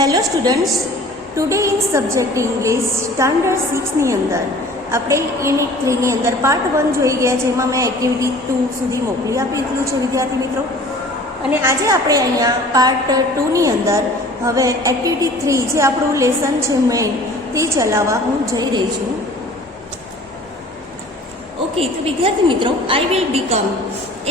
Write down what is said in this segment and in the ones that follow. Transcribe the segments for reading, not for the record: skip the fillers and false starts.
Hello students, today in subject English standard 6ની અંદર આપણે યુનિટ 3ની અંદર પાર્ટ 1 જોઈ ગયા, જેમાં મેં એક્ટિવિટી 2 સુધી મોકલી આપેલું છે વિદ્યાર્થી મિત્રો. અને આજે આપણે અહીંયા પાર્ટ 2ની અંદર હવે એક્ટિવિટી 3 જે આપણું લેસન છે મેઇન, તે ચલાવવા હું જઈ રહી છું. ઓકે, તો વિદ્યાર્થી મિત્રો, આઈ વિલ બીકમ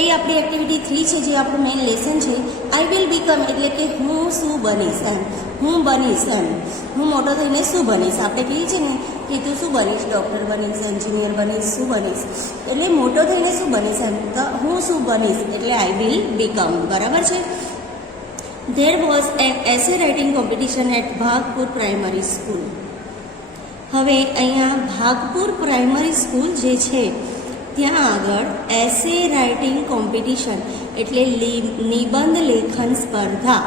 એ આપણી એક્ટિવિટી 3 છે, જે આપણું મેઇન લેસન છે. આઈ વિલ બીકમ એટલે કે હું શું બનીશ, એમ હું બનીશ, એમ હું મોટો થઈને શું બનીશ. આપણે કહીએ છીએ ને કે તું શું બનીશ, ડૉક્ટર બનીશ, એન્જિનિયર બનીશ, શું બનીશ, એટલે મોટો થઈને શું બનીશ, એમ તો હું શું બનીશ એટલે આઈ વિલ બીકમ. બરાબર છે. There was an essay writing competition at Bhagpur primary school. હવે અહીંયા ભાગપુર પ્રાઇમરી સ્કૂલ જે છે ત્યાં આગળ એસે રાઇટિંગ કોમ્પિટિશન એટલે નિબંધ લેખન સ્પર્ધા,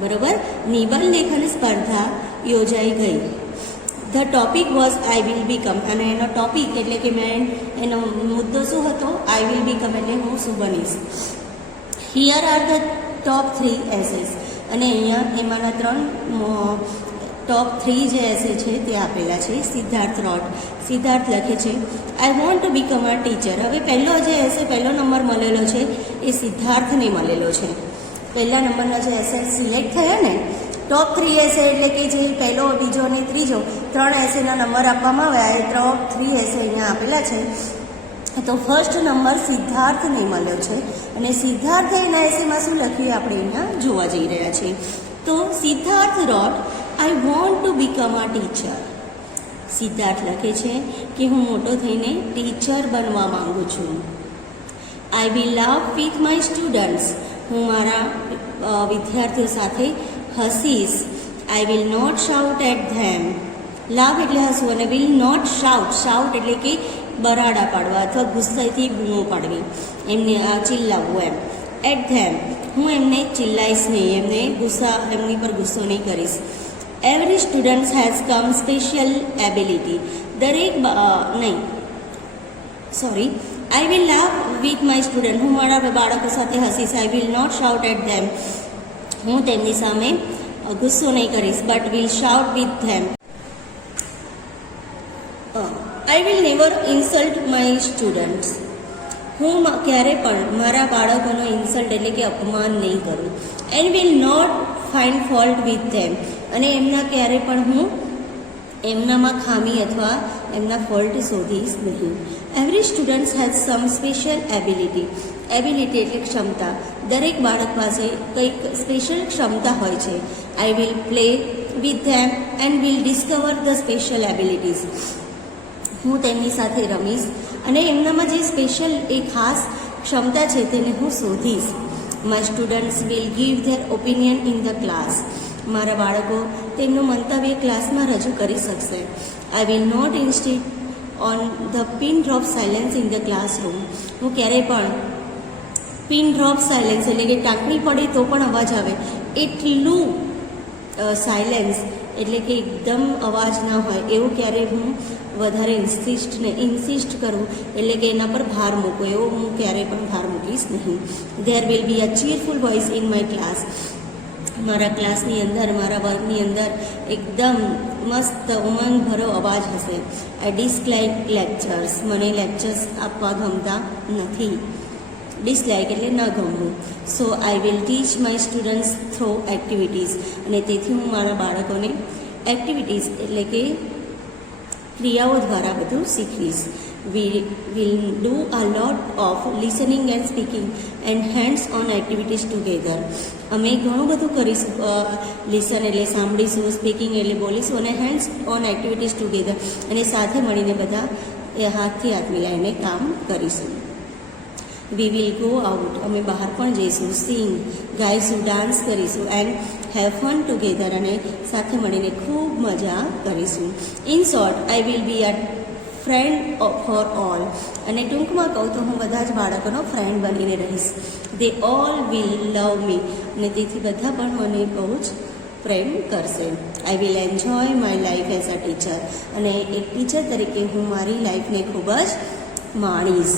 બરાબર, નિબંધ લેખન સ્પર્ધા યોજાઈ ગઈ. The topic was I will become, અને એનો ટોપિક એટલે કે મેન એનો મુદ્દો શું હતો, આઈ વિલ બીકમ એટલે હું શું બનીશ. Here are the top 3 essays, અને અહીંયા એમાંના 3 ટોપ 3 જે એસે છે તે આપેલા છે. સિદ્ધાર્થ લખે છે, આઈ want to become a teacher. હવે પહેલો જે એસે પહેલો નંબર મળેલો છે એ સિદ્ધાર્થને મળેલો છે. પહેલા નંબરના જે એસે સિલેક્ટ થયા ને, ટોપ 3 એસે એટલે કે જે પહેલો, બીજો અને ત્રીજો 3 એસેના નંબર આપવામાં આવ્યા, એ ટોપ 3 એસે અહીંયા આપેલા છે. તો ફર્સ્ટ નંબર સિદ્ધાર્થને મળ્યો છે, અને સિદ્ધાર્થે એના એસેમાં શું લખ્યું આપણે અહીંયા જોવા જઈ રહ્યા છીએ. તો Siddharth wrote, I want to become a teacher. Siddharth લખે છે કે હું મોટો થઈને ટીચર બનવા માંગુ છું. I will laugh with my students. હું મારા વિદ્યાર્થીઓ સાથે હસીશ. I will not shout at them. Laugh એટલે હસવું, અને વિલ નોટ શાઉટ એટલે કે બરાડા પાડવા અથવા ગુસ્સાથી બૂમો પાડવી, એમને ચિલ્લાવવું એમ. એટ ધેમ, હું એમને ચિલ્લાઈશ નહીં, એમની પર ગુસ્સો નહીં કરીશ. Every student has some special ability. I will laugh with my student. હું મારા બાળકો સાથે હસીશ. I will not shout at them. હું તેમની સામે ગુસ્સો નહીં કરીશ, but will shout with them. I will never insult my students. હું ક્યારે પણ મારા બાળકોનો ઇન્સલ્ટ એટલે કે અપમાન નહીં કરું. And will not find fault with them. અને એમના ક્યારે પણ હું એમનામાં ખામી અથવા એમના ફોલ્ટ શોધીશ નહીં. Every student has some special ability. Ability એટલે ક્ષમતા. દરેક બાળક પાસે કંઈક સ્પેશિયલ ક્ષમતા હોય છે. I will play with them and will discover the special abilities. હું તેમની સાથે રમીશ અને એમનામાં જે સ્પેશિયલ એ ખાસ ક્ષમતા છે તેને હું શોધીશ. My students will give their opinion in the class. મારા બાળકો તેમનું મંતવ્ય ક્લાસમાં રજૂ કરી શકશે. I will not insist on the pin drop silence in the classroom. હું ક્યારેય પણ પિન ડ્રોપ સાયલેન્સ એટલે કે ટાંકણી પડે તો પણ અવાજ આવે એટલું સાયલેન્સ એટલે કે એકદમ અવાજ ના હોય એવું ક્યારેય હું વધારે ઇન્સિસ્ટ કરું એટલે કે એના પર ભાર મૂકો એવો હું ક્યારેય પણ ભાર મૂકીશ નહીં. There will be a cheerful voice in my class. મારા ક્લાસની અંદર, મારા વર્ગની અંદર એકદમ મસ્ત ઉમંગભરો અવાજ હશે. I dislike lectures. મને લેક્ચર્સ આપવા ગમતા નથી. ડિસલાઇક એટલે ન ગમવું. So I will teach my students through activities. અને તેથી હું મારા બાળકોને એક્ટિવિટીઝ એટલે કે ક્રિયાઓ દ્વારા બધું શીખવીશ. We will do a lot of listening and speaking and hands-on activities together. અમે ઘણું બધું કરીશું. લિસન એટલે સાંભળીશું, સ્પીકિંગ એટલે બોલીશું, અને હેન્ડ્સ ઓન એક્ટિવિટીઝ ટુગેધર, અને સાથે મળીને બધા હાથથી હાથ મિલાવીને કામ કરીશું. We will go out. અમે બહાર પણ જઈશું. સિંગ, ગાઈશું, ડાન્સ કરીશું. એન્ડ હેવ ફન ટુગેધર, અને સાથે મળીને ખૂબ મજા કરીશું. In short, I will be a friend for all. અને ટૂંકમાં કહું તો હું બધા જ બાળકોનો ફ્રેન્ડ બનીને રહીશ. દે ઓલ વિલ લવ મી. અને તેથી બધા પણ મને બહુ જ પ્રેમ કરશે. આઈ will enjoy my life as a teacher. અને એક ટીચર તરીકે હું મારી લાઈફને ખૂબ જ માણીશ.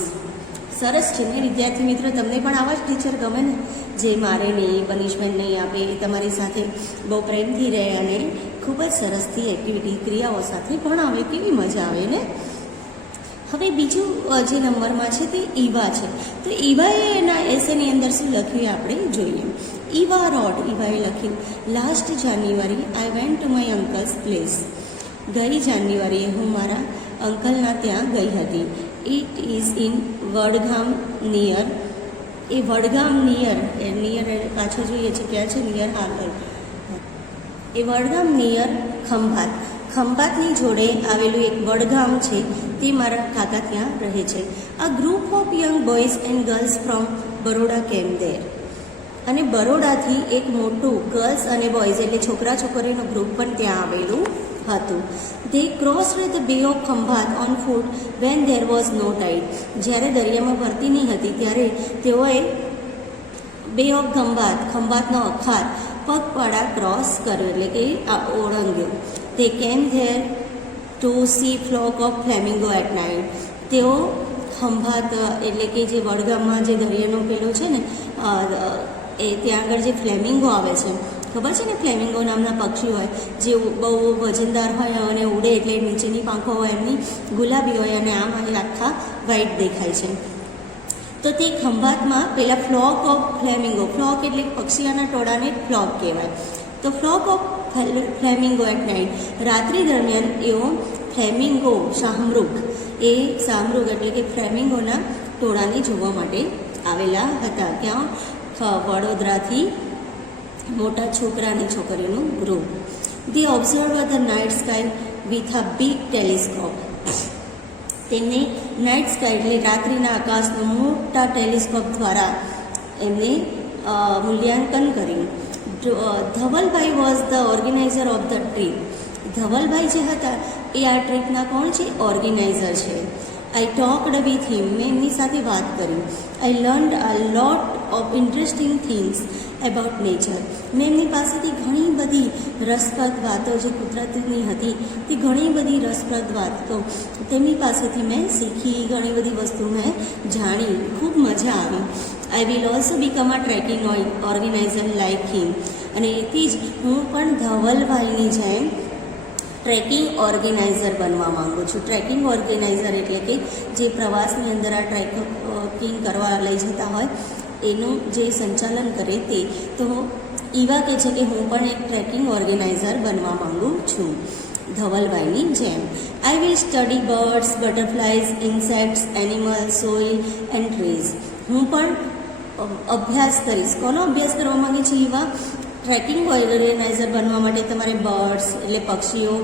સરસ છે ને વિદ્યાર્થી મિત્રો? તમને પણ આવા જ ટીચર ગમે ને? જે મારે નહીં, પનિશમેન્ટ નહીં આપે, એ તમારી સાથે બહુ પ્રેમથી રહે અને ખૂબ જ સરસથી એક્ટિવિટી ક્રિયાઓ સાથે ભણાવે. કેવી મજા આવે ને. હવે બીજું જે નંબરમાં છે તે ઈવા છે. તો ઈવાએ એના એસેની અંદર શું લખ્યું આપણે જોઈએ. ઈવા રોટ, ઈવાએ લખ્યું, last January I went to my uncle's place. ગઈ જાન્યુઆરીએ હું મારા અંકલના ત્યાં ગઈ હતી. It is in Vadgam near. A Vadgam near પાછળ જોઈએ છે ક્યાં છે નિયર, આગળ. એ વડગામ નિયર ખંભાત. ખંભાતની જોડે આવેલું એક વડગામ છે, તે મારા કાકા ત્યાં રહે છે. A group of young boys and girls from Baroda came there. અને બરોડાથી એક મોટું ગર્લ્સ અને બોયઝ એટલે છોકરા છોકરીનું ગ્રુપ પણ ત્યાં આવેલું હતું. they crossed the bay of Khambhat on foot when there was no tide. જ્યારે દરિયામાં ભરતી નહીં હતી ત્યારે તેઓએ બે ઓફ ખંભાતનો અખાત પગપાળા ક્રોસ કર્યો, એટલે કે ઓળંગ્યો. they came there to see flock of flamingo at night. તેઓ ખંભાત એટલે કે જે વડગામમાં જે દરિયાનો પેલો છે ને એ ત્યાં આગળ જે ફ્લેમિંગો આવે છે, ખબર છે ને, ફ્લેમિંગો નામના પક્ષી હોય જે બહુ વજનદાર હોય અને ઉડે એટલે નીચેની પાંખો હોય એમની ગુલાબી હોય અને આમ આખા વ્હાઈટ દેખાય છે. તો તે ખંભાતમાં પેલા ફ્લોક ઓફ ફ્લેમિંગો, ફ્લોક એટલે પક્ષીઓના ટોળાને ફ્લોક કહેવાય. તો flock of flamingo at night, રાત્રિ દરમિયાન એઓ ફ્લેમિંગો શાહમૃગ એટલે કે ફ્લેમિંગોના ટોળાને જોવા માટે આવેલા હતા. ત્યાં વડોદરાથી મોટા છોકરા અને છોકરીઓનું group. they observed the night sky with a big telescope. તેમને નાઇટ સ્કાય એટલે રાત્રિના આકાશનો મોટા ટેલિસ્કોપ દ્વારા એમને મૂલ્યાંકન કર્યું. Dhavalbhai was the organiser of the trip. Dhavalbhai જે હતા એ આ ટ્રીપના કોણ છે? ઓર્ગેનાઇઝર છે. આઈ ટોકડ વિથ હિમ, મેં એમની સાથે વાત કરી. I learned a lot of interesting things about nature. મેં એમની પાસેથી ઘણી બધી રસપ્રદ વાતો જે કુદરતની હતી તે ઘણી બધી રસપ્રદ વાતો તેમની પાસેથી મેં શીખી, ઘણી બધી વસ્તુ મેં જાણી, ખૂબ મજા આવી. I will also become a trekking organiser like him. અને એથી જ હું પણ ધવલભાઈની જેમ ટ્રેકિંગ ઓર્ગેનાઇઝર બનવા માગું છું. ટ્રેકિંગ ઓર્ગેનાઇઝર એટલે કે જે પ્રવાસની અંદર આ ટ્રેકિંગ કરવા લઈ જતા હોય એનું જે સંચાલન કરે તે. તો ઈવા કહે છે કે હું પણ એક ટ્રેકિંગ ઓર્ગેનાઇઝર બનવા માગું છું ધવલભાઈની જેમ. I will study birds, butterflies, insects, animals, soil and trees. હું પણ અભ્યાસ કરીશ. કોનો અભ્યાસ કરવા માગે છે ઈવા? ટ્રેકિંગ ઓર્ગેનાઇઝર બનવા માટે તમારે બર્ડ્સ એટલે પક્ષીઓ,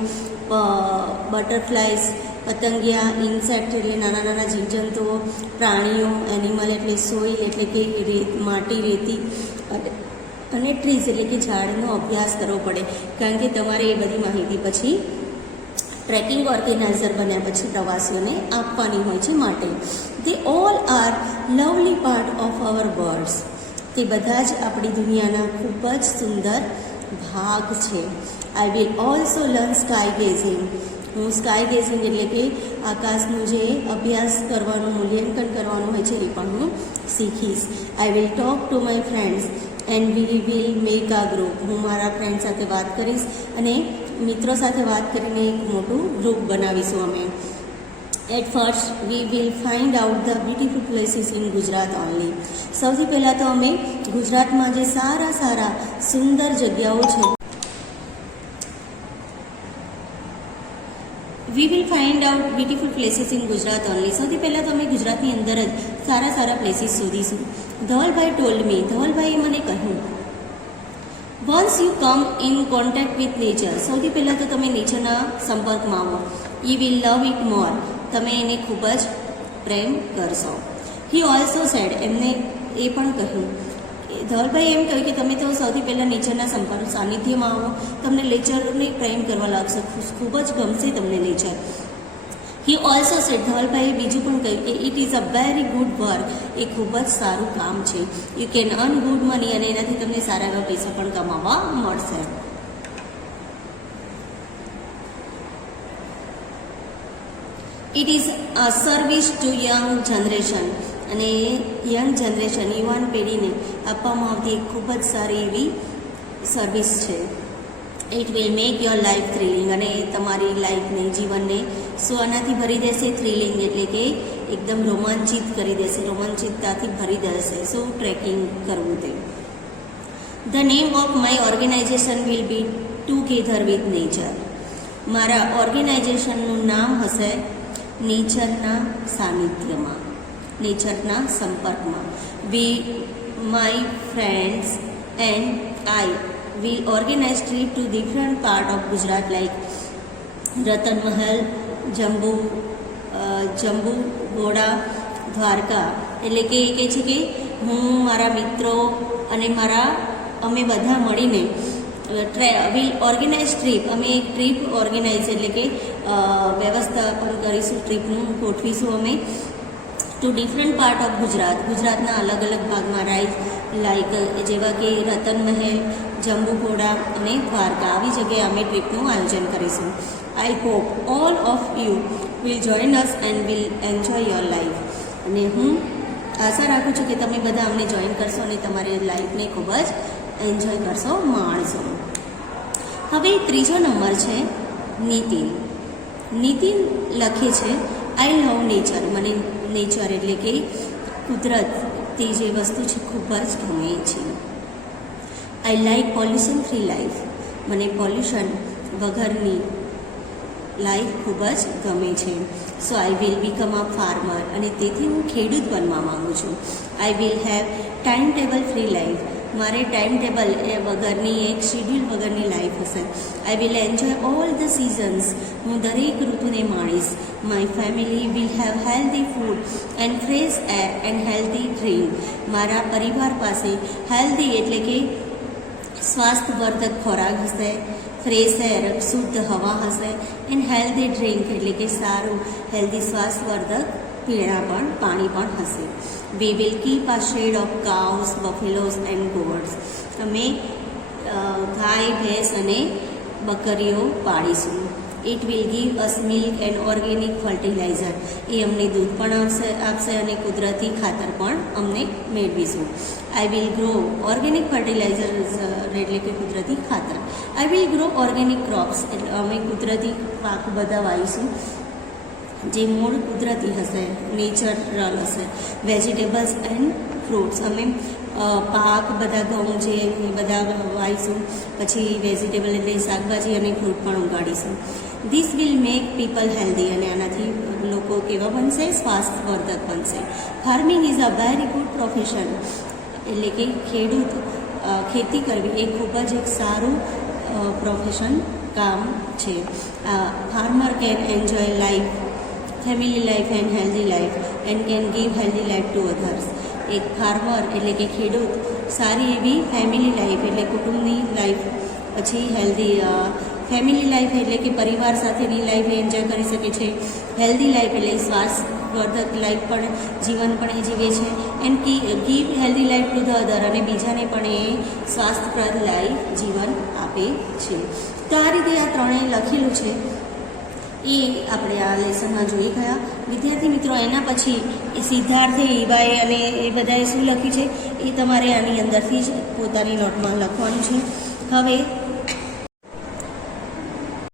બટરફ્લાઇઝ પતંગિયા, ઇન્સેક્ટ એટલે નાના નાના જીવજંતુઓ, પ્રાણીઓ, એનિમલ એટલે સોઇલ એટલે કે માટી, રેતી, અને ટ્રીઝ એટલે કે ઝાડનો અભ્યાસ કરવો પડે. કારણ કે તમારે એ બધી માહિતી પછી ટ્રેકિંગ ઓર્ગેનાઇઝર બન્યા પછી પ્રવાસીઓને આપવાની હોય છે માટે. They all are lovely part of our worlds. તે બધા જ આપણી દુનિયાના ખૂબ જ સુંદર ભાગ છે. આઈ will also learn sky gazing. હું સ્કાય ગેઝિંગ એટલે કે આકાશનું જે અભ્યાસ કરવાનું, મૂલ્યાંકન કરવાનું હોય છે એ પણ હું શીખીશ. I will talk to my friends and we will make a group. હું મારા ફ્રેન્ડ સાથે વાત કરીશ અને મિત્રો સાથે વાત કરીને એક મોટું ગ્રુપ બનાવીશું અમે. At first we will find out the beautiful places in Gujarat only. સૌથી પહેલાં તો અમે ગુજરાતમાં જે સારા સારા સુંદર જગ્યાઓ છે વી will find out beautiful places in Gujarat only. સૌથી પહેલાં તો અમે ગુજરાતની અંદર જ સારા સારા પ્લેસીસ શોધીશું. ધવલભાઈ ટોલ્ડ મી. ધવલભાઈએ મને કહ્યું, once you come in contact with nature. સૌથી પહેલાં તો તમે નેચરના સંપર્કમાં આવો. You will love it more. તમે એને ખૂબ જ પ્રેમ કરશો. He also said. એમને એ પણ કહ્યું, ધવલભાઈ એમ કહ્યું કે તમે તો સૌથી પહેલાં નેચરના સંપર્ક સાનિધ્યમાં આવો, તમને નેચરને પ્રેમ કરવા લાગશે, ખૂબ જ ગમશે તમને નેચર. He also said. ધવલભાઈએ બીજું પણ કહ્યું કે it is a very good work. એ ખૂબ જ સારું કામ છે. You can earn good money. અને એનાથી તમને સારા એવા પૈસા પણ કમાવા મળશે. It is a service to young generation. અને યંગ જનરેશન, યુવાન પેઢીને આપવામાં આવતી એક ખૂબ જ સારી એવી સર્વિસ છે. It will make your life thrilling, અને તમારી લાઈફને, જીવનને શું આનાથી ભરી દેશે? થ્રિલિંગ એટલે કે એકદમ રોમાંચિત કરી દેશે, રોમાંચિતતાથી ભરી દેશે. શું ટ્રેકિંગ કરવું તે. The name of my organisation will be together with nature. મારા ઓર્ગેનાઇઝેશનનું નામ હશે નેચરના સાનિધ્યમાં, નેચરના સંપર્કમાં. My friends and I will organize trip to different part of Gujarat like Ratan Mahal, Jambu Ghoda, Dwarka. એટલે કે એ કહે છે કે હું મારા મિત્રો અને અમે બધા મળીને વિલ ઓર્ગેનાઇઝ ટ્રીપ, અમે એક ટ્રીપ ઓર્ગેનાઇઝ એટલે કે વ્યવસ્થાપન કરીશું, ટ્રીપનું ગોઠવીશું અમે to different part of Gujarat, ગુજરાતના અલગ અલગ ભાગમાં લાઈક જેવા કે રતન મહેલ, જંબુ ઘોડા અને દ્વારકા, આવી જગ્યાએ અમે ટ્રીપનું આયોજન કરીશું. I hope all of you will join us and will enjoy your life. અને હું આશા રાખું છું કે તમે બધા અમને જોઈન કરશો અને તમારી લાઈફને ખૂબ જ એન્જોય કરશો, માણશો. હવે ત્રીજો નંબર છે નીતિન. નીતિન લખે છે આઈ લવ નેચર. મને નેચર એટલે કે કુદરત, તે જે વસ્તુ છે ખૂબ જ ગમે છે. I like pollution free life. મને પોલ્યુશન વગરની લાઈફ ખૂબ જ ગમે છે. So I will become a farmer. અને તેથી હું ખેડૂત બનવા માગું છું. I will have time table free life. મારે ટાઈમ ટેબલ વગરની, એક શેડ્યુલ વગરની લાઈફ હશે. I will enjoy all the seasons. હું દરેક ઋતુને માણીશ. My family will have healthy food and fresh air and healthy drink. મારા પરિવાર પાસે હેલ્ધી એટલે કે સ્વાસ્થ્યવર્ધક ખોરાક હશે, ફ્રેશ એર શુદ્ધ હવા હશે, એન્ડ હેલ્ધી ડ્રિંક એટલે કે સારું હેલ્ધી સ્વાસ્થ્યવર્ધક પાણી પણ હશે. We will keep a shed of cows, buffaloes and goats. અમે ગાય, ભેંસ અને બકરીઓ પાળીશું. It will give us milk and organic fertiliser. એ અમને દૂધ પણ આપશે અને કુદરતી ખાતર પણ અમને મેળવીશું. I will grow organic fertilizer એટલે કે કુદરતી ખાતર. I will grow organic crops. એટલે અમે કુદરતી પાક બધા વાવીશું જે મૂળ કુદરતી હશે, નેચરલ હશે. Vegetables and fruits. અમે પાક બધા ઘઉં છે એ બધા વાવીશું. પછી વેજીટેબલ એટલે શાકભાજી અને ફ્રૂટ પણ ઉગાડીશું. This will make people healthy. અને આનાથી લોકો કેવા બનશે? સ્વાસ્થ્યવર્ધક બનશે. Farming is a very good profession. એટલે કે ખેતી કરવી એ ખૂબ જ એક સારું પ્રોફેશન, કામ છે. Farmer can enjoy life, family life and healthy life and can give healthy life two others. એક ફાર્મર એટલે કે ખેડૂત સારી એવી ફેમિલી લાઈફ એટલે કુટુંબની લાઈફ, પછી હેલ્ધી ફેમિલી લાઈફ એટલે કે પરિવાર સાથેની લાઈફ એન્જોય કરી શકે છે. હેલ્ધી લાઈફ એટલે સ્વાસ્થ્યવર્ધક લાઈફ પણ, જીવન પણ એ જીવે છે. And give healthy life to the other. અને બીજાને પણ એ સ્વાસ્થ્યપ્રદ લાઈફ, જીવન આપે છે. તો આ રીતે આ ત્રણેય લખેલું છે એ આપણે આ લેસનમાં જોઈ ગયા. વિદ્યાર્થી મિત્રો, એના પછી એ સિદ્ધાર્થે, ઈવાએ અને એ બધાએ શું લખ્યું છે એ તમારે આની અંદરથી જ પોતાની નોટમાં લખવાનું છે. હવે